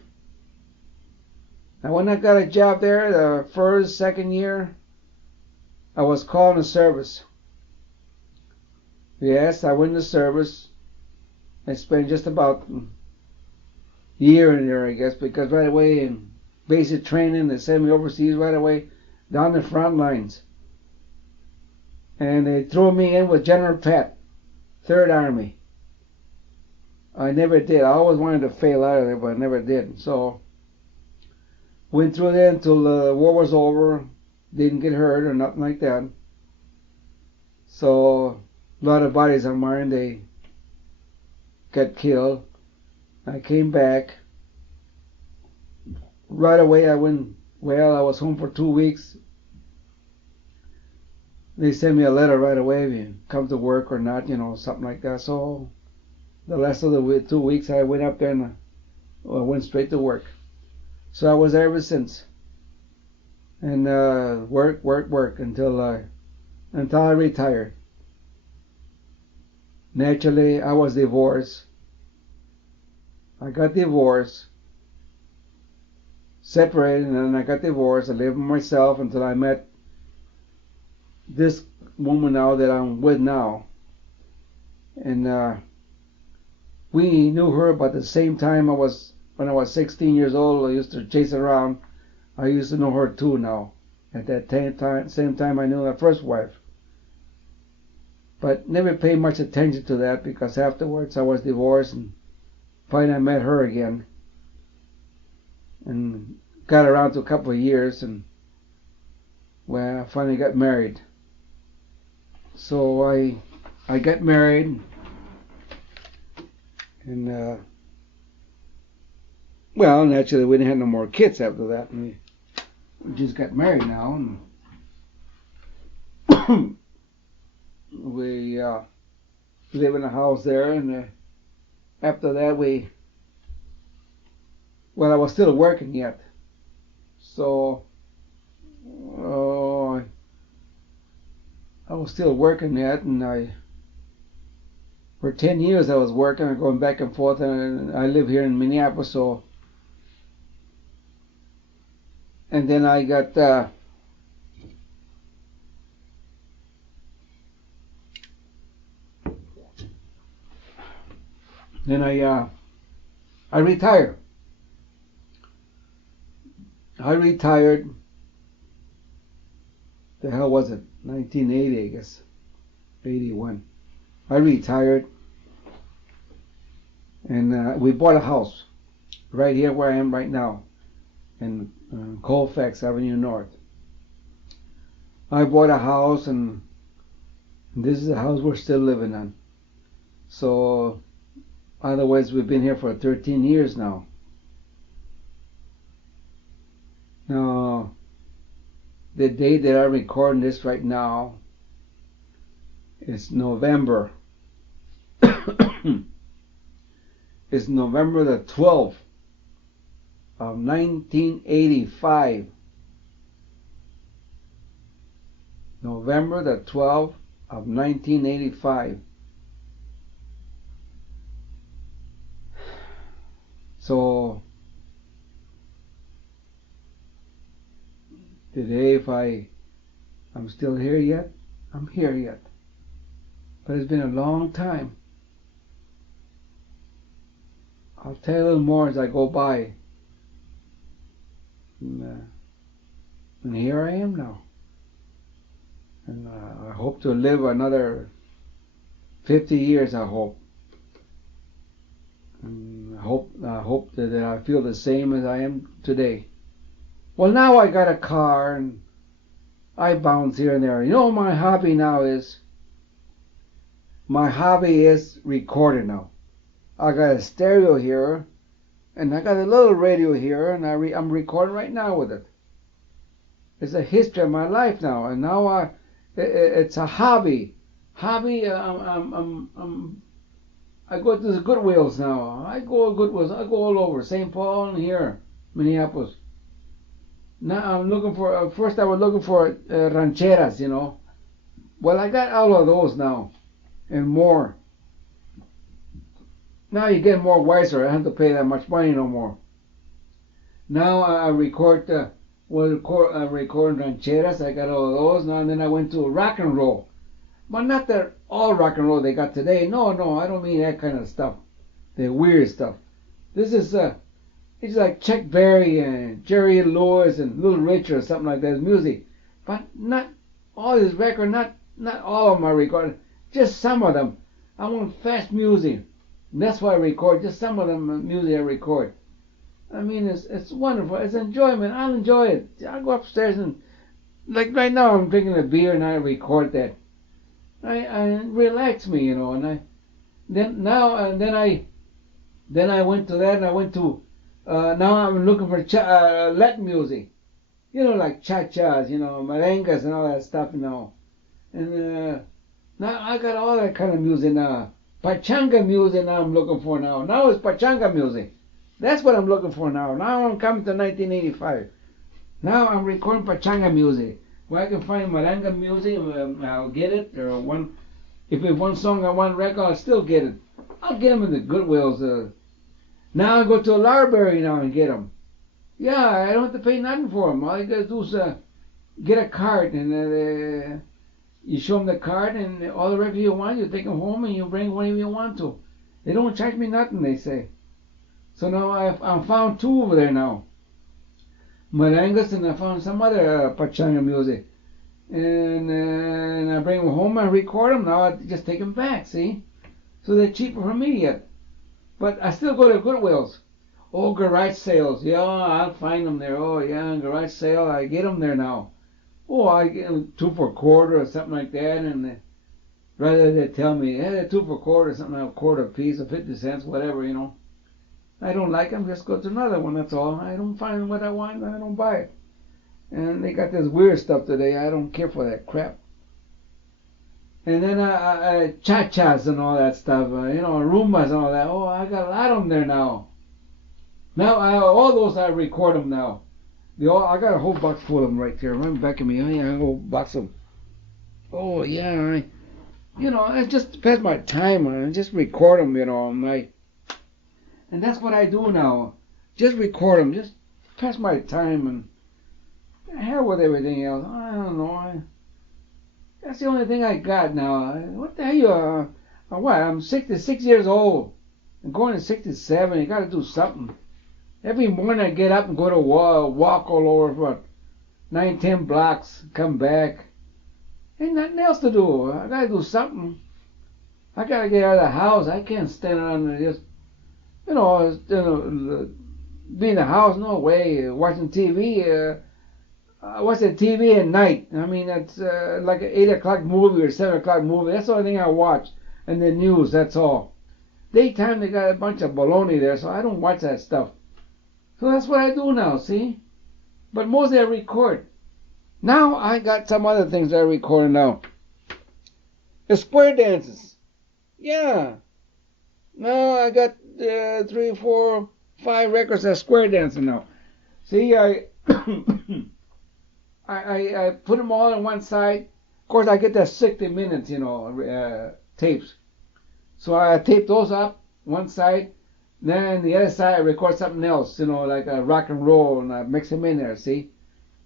Now, when I got a job there, the first, second year, I was called in service. Yes, I went to service. I spent just about a year in there, I guess, because right away in basic training, they sent me overseas right away down the front lines. And they threw me in with General Pat, 3rd Army. I never did. I always wanted to fail out of there, but I never did. So, went through there until the war was over. Didn't get hurt or nothing like that. So, a lot of bodies of mine, they got killed. I came back. Right away, I was home for 2 weeks. They sent me a letter right away, if you come to work or not, something like that. So, the rest of the 2 weeks, I went up there and went straight to work. So I was there ever since. And work until I retired. Naturally, I was divorced. I got divorced, separated, and then I got divorced. I lived with myself until I met this woman now that I'm with now. And we knew her about the same time when I was 16 years old. I used to chase around. I used to know her too now. At that same time I knew my first wife. But never paid much attention to that because afterwards I was divorced and finally I met her again. And got around to a couple of years and I finally got married. So I got married. And, well, naturally, we didn't have no more kids after that. We just got married now. And we live in a house there. And after that, I was still working yet. So, I was still working yet. And for 10 years I was working, going back and forth, and I live here in Minneapolis. So, and then I got I retired. The hell was it? 1980, I guess. 81. I retired, and we bought a house right here where I am right now in Colfax Avenue North. I bought a house, and this is the house we're still living in. So, otherwise, we've been here for 13 years now. Now, the date that I'm recording this right now is November. It's November the 12th of 1985. November the 12th of 1985. So today, if I'm still here yet, I'm here yet. But it's been a long time. I'll tell you a little more as I go by. And here I am now. And I hope to live another 50 years, I hope. And I hope that I feel the same as I am today. Well, now I got a car and I bounce here and there. You know what my hobby now is? My hobby is recording now. I got a stereo here, and I got a little radio here, and I'm recording right now with it. It's a history of my life now, and now it's a hobby. I go to the Goodwills now. I go all over St. Paul and here, Minneapolis. Now I'm looking for. First I was looking for rancheras, you know. Well, I got all of those now, and more. Now you get more wiser. I don't have to pay that much money no more. Now I record rancheras. I got all of those now. And then I went to rock and roll. But not that all rock and roll they got today. No, I don't mean that kind of stuff. The weird stuff. This is it's like Chuck Berry and Jerry Lewis and Little Richard or something like that. It's music, but not all this record. Not all of them I record. Just some of them. I want fast music. And that's why I record. Just some of them music I record. I mean, it's wonderful. It's enjoyment. I'll enjoy it. I'll go upstairs and, like right now, I'm drinking a beer and I record that. I relax me, you know. And then I went to that, and I went to now I'm looking for Latin music, you know, like cha-chas, you know, merengas and all that stuff, you know. And now I got all that kind of music now. Pachanga music now I'm looking for now. Now it's pachanga music. That's what I'm looking for now. Now I'm coming to 1985. Now I'm recording pachanga music. Where I can find merenga music, I'll get it. Or if it's one song on one record, I'll still get it. I'll get them in the Goodwills. Now I go to a library now and get them. Yeah, I don't have to pay nothing for them. All you gotta do is get a card, and you show them the card, and all the records you want, you take them home, and you bring whatever you want to. They don't charge me nothing, they say. So now I found two over there now. Merengas, and I found some other pachanga music. And I bring them home and record them. Now I just take them back, see? So they're cheaper for me yet. But I still go to Goodwills. Oh, garage sales. Yeah, I'll find them there. Oh, yeah, garage sale. I get them there now. Oh, I get them 2 for a quarter or something like that. And rather they tell me, hey, they're 2 for a quarter, something like a quarter a piece or 50 cents, whatever, you know. I don't like them, just go to another one, that's all. I don't find what I want, I don't buy it. And they got this weird stuff today. I don't care for that crap. And then cha-chas and all that stuff, you know, Rumbas and all that. Oh, I got a lot of them there now. Now, all those I record them now. I got a whole box full of them right there. Right back at me. Oh, yeah, a whole box of them. Oh, yeah. You know, I just pass my time. I just record them, you know. And that's what I do now. Just record them. Just pass my time and hell with everything else. I don't know. That's the only thing I got now. What the hell what? I'm 66 years old. I'm going to 67. You got to do something. Every morning I get up and go to walk all over for 9, 10 blocks. Come back. Ain't nothing else to do. I got to do something. I got to get out of the house. I can't stand around and just, be in the house. No way. Watching TV. Watching TV at night. I mean, that's like an 8 o'clock movie or 7 o'clock movie. That's the only thing I watch. And the news, that's all. Daytime, they got a bunch of baloney there, so I don't watch that stuff. So that's what I do now, see? But mostly I record. Now I got some other things I record now. The square dances. Yeah. Now I got 3, 4, 5 records of square dancing now. See, I put them all on one side. Of course, I get that 60 minutes, tapes. So I tape those up one side. Then the other side, I record something else, like a rock and roll, and I mix them in there. See,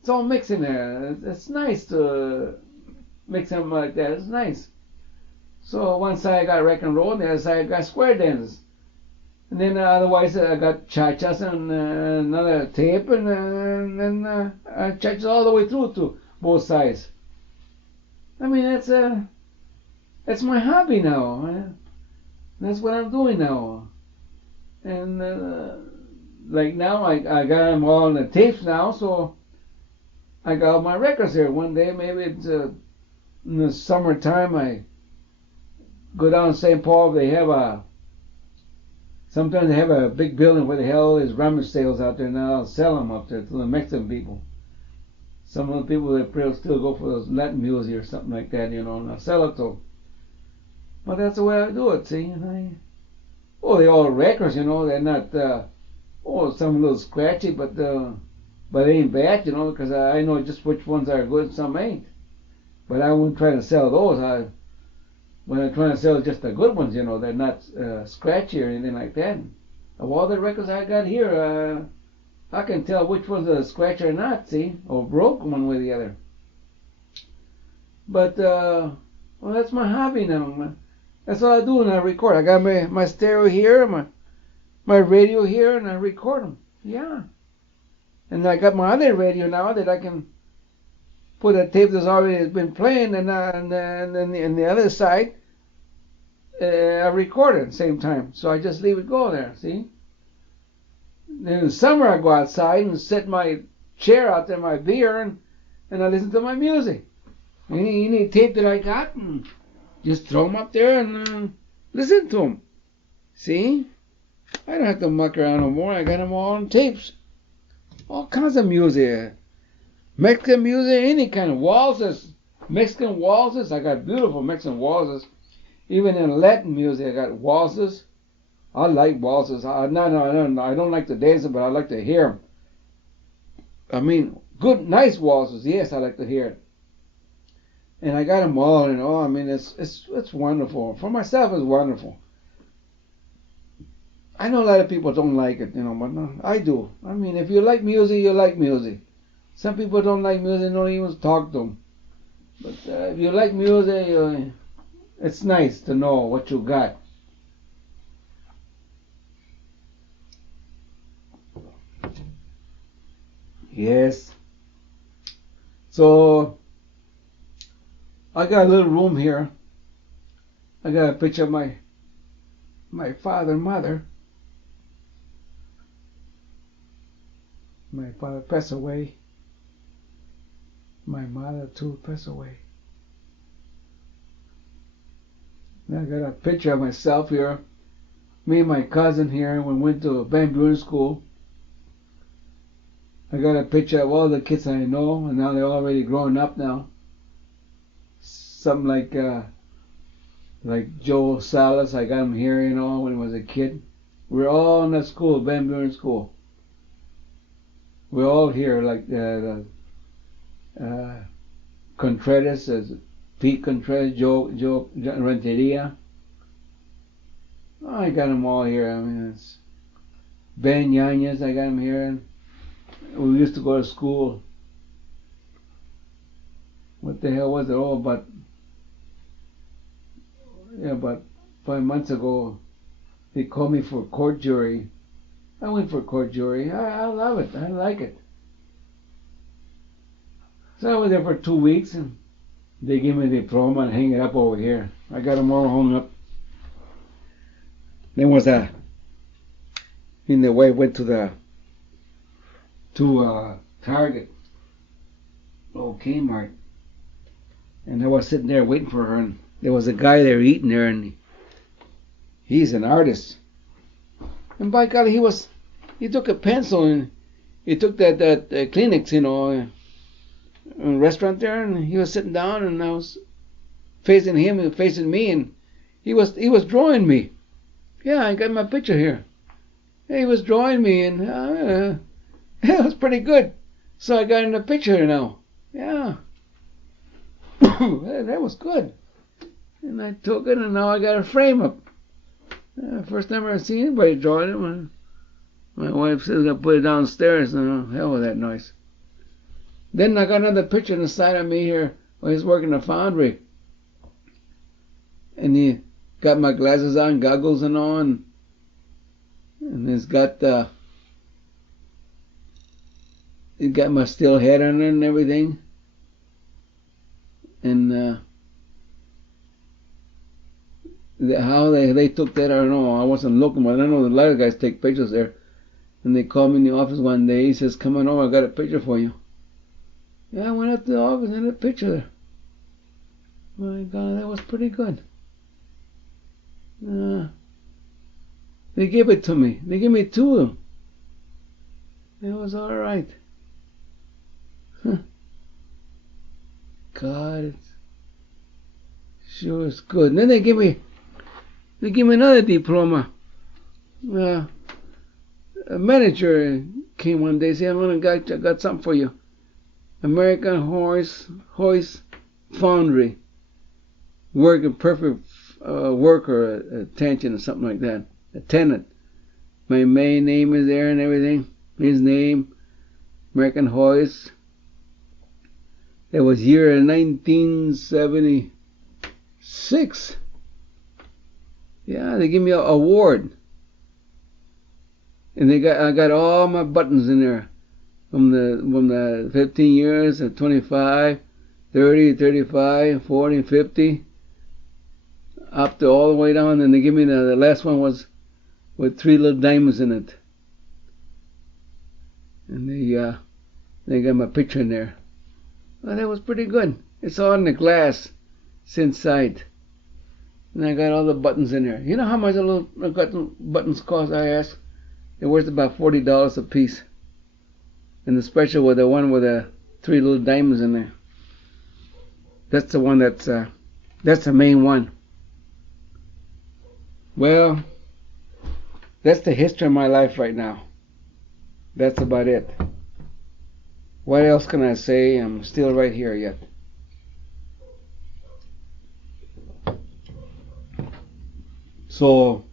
it's all mixed in there. It's nice to mix them like that. It's nice. So one side I got rock and roll, and the other side I got square dances. And then otherwise I got cha-chas and another tape, and then cha-chas all the way through to both sides. I mean, that's my hobby now. That's what I'm doing now. And like now I got them all on the tapes now, so I got all my records here. One day, maybe it's in the summertime, I go down to St. Paul. Sometimes they have a big building where they have all these rummage sales out there, and I'll sell them up there to the Mexican people. Some of the people that still go for those Latin music or something like that, and I'll sell it to them. But that's the way I do it, see. They're all records, they're not, some a little scratchy, but they ain't bad, because I know just which ones are good and some ain't. But I wouldn't try to sell those. When I'm trying to sell just the good ones, they're not scratchy or anything like that. Of all the records I got here, I can tell which one's a scratch or not, see, or broke one way or the other. But, that's my hobby now. That's all I do when I record. I got my stereo here, my radio here, and I record them. Yeah. And I got my other radio now that I can put a tape that's already been playing, and then the other side, I record it at the same time. So I just leave it go there, see? Then in the summer I go outside and set my chair out there, my beer, and I listen to my music. Any tape that I got, and just throw them up there and listen to them. See? I don't have to muck around no more. I got them all on tapes. All kinds of music. Mexican music, any kind of waltzes. Mexican waltzes. I got beautiful Mexican waltzes. Even in Latin music, I got waltzes. I like waltzes. I don't like to dance them, but I like to hear them. I mean, good, nice waltzes. Yes, I like to hear it. And I got them all, I mean, it's wonderful. For myself, it's wonderful. I know a lot of people don't like it, but no, I do. I mean, if you like music, you like music. Some people don't like music, don't even talk to them. But if you like music, it's nice to know what you got. Yes. So I got a little room here. I got a picture of my father and mother. My father passed away. My mother too passed away. Then I got a picture of myself here. Me and my cousin here when we went to Bamboo School. I got a picture of all the kids I know, and now they're already grown up now. Something like Joe Salas, I got him here, when he was a kid. We're all in that school, Bamboo School. We're all here, like Contreras, Pete Contreras, Joe Renteria. I got them all here. I mean, it's Ben Yanez, I got him here. And we used to go to school. What the hell was it? About 5 months ago, they called me for court jury. I went for court jury. I love it. I like it. So I was there for 2 weeks, and they gave me the diploma and hang it up over here. I got them all hung up. Then was in the way, went to Target, old Kmart, and I was sitting there waiting for her, and there was a guy there eating there, and he's an artist. And by golly, he took a pencil and he took that Kleenex, a restaurant there, and he was sitting down, and I was facing him and facing me, and he was drawing me. Yeah, I got my picture here. He was drawing me, and It was pretty good. So I got in the picture now. Yeah. That was good. And I took it, and now I got a frame up. First time I ever seen anybody drawing it. My wife says I put it downstairs, and hell with that noise. Then I got another picture on the side of me here when he's working the foundry. And he got my glasses on, goggles and all, and he's got my steel head on it and everything. And how they took that, I don't know. I wasn't looking, but I know a lot of guys take pictures there. And they called me in the office one day. He says, "Come on over, I got a picture for you." Yeah, I went up to the office and had a picture there. My God, that was pretty good. They gave it to me. They gave me two of them. It was all right. God, it sure is good. And then they give me another diploma. A manager came one day and said, "I got something for you. American Hoist Foundry. Working perfect worker attention or something like that. Attendant. My main name is there and everything. His name, American Hoist. That was year 1976. Yeah, they give me an award. And I got all my buttons in there. From the 15 years to 25, 30, 35, 40, 50. Up to all the way down, and they give me the last one was with 3 little diamonds in it. And they got my picture in there. Well, that was pretty good. It's all in the glass. It's inside. And I got all the buttons in there. You know how much the little buttons cost, I asked? They're worth about $40 a piece. And the special with the one with the 3 little diamonds in there. That's the one that's the main one. Well, that's the history of my life right now. That's about it. What else can I say? I'm still right here yet. So,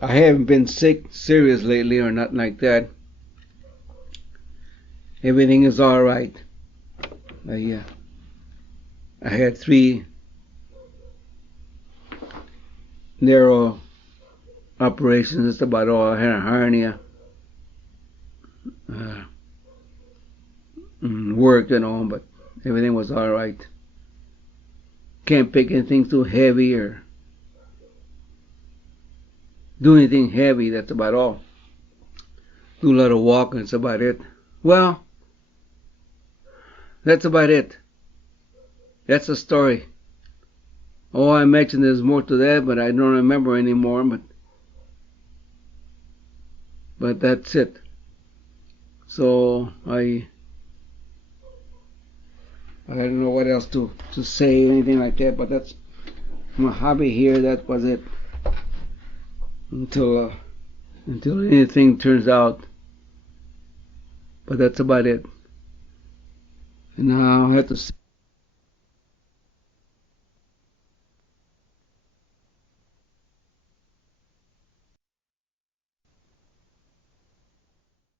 I haven't been sick, serious lately or nothing like that. Everything is all right. I had 3 narrow operations. That's about all. I had a hernia. Worked and all, but everything was all right. Can't pick anything too heavy or do anything heavy. That's about all. Do a lot of walking. That's about it. Well, that's about it. That's the story. Oh, I mentioned there's more to that, but I don't remember anymore. But that's it. So I don't know what else to say, anything like that. But that's my hobby here. That was it. Until anything turns out. But that's about it. And now I have to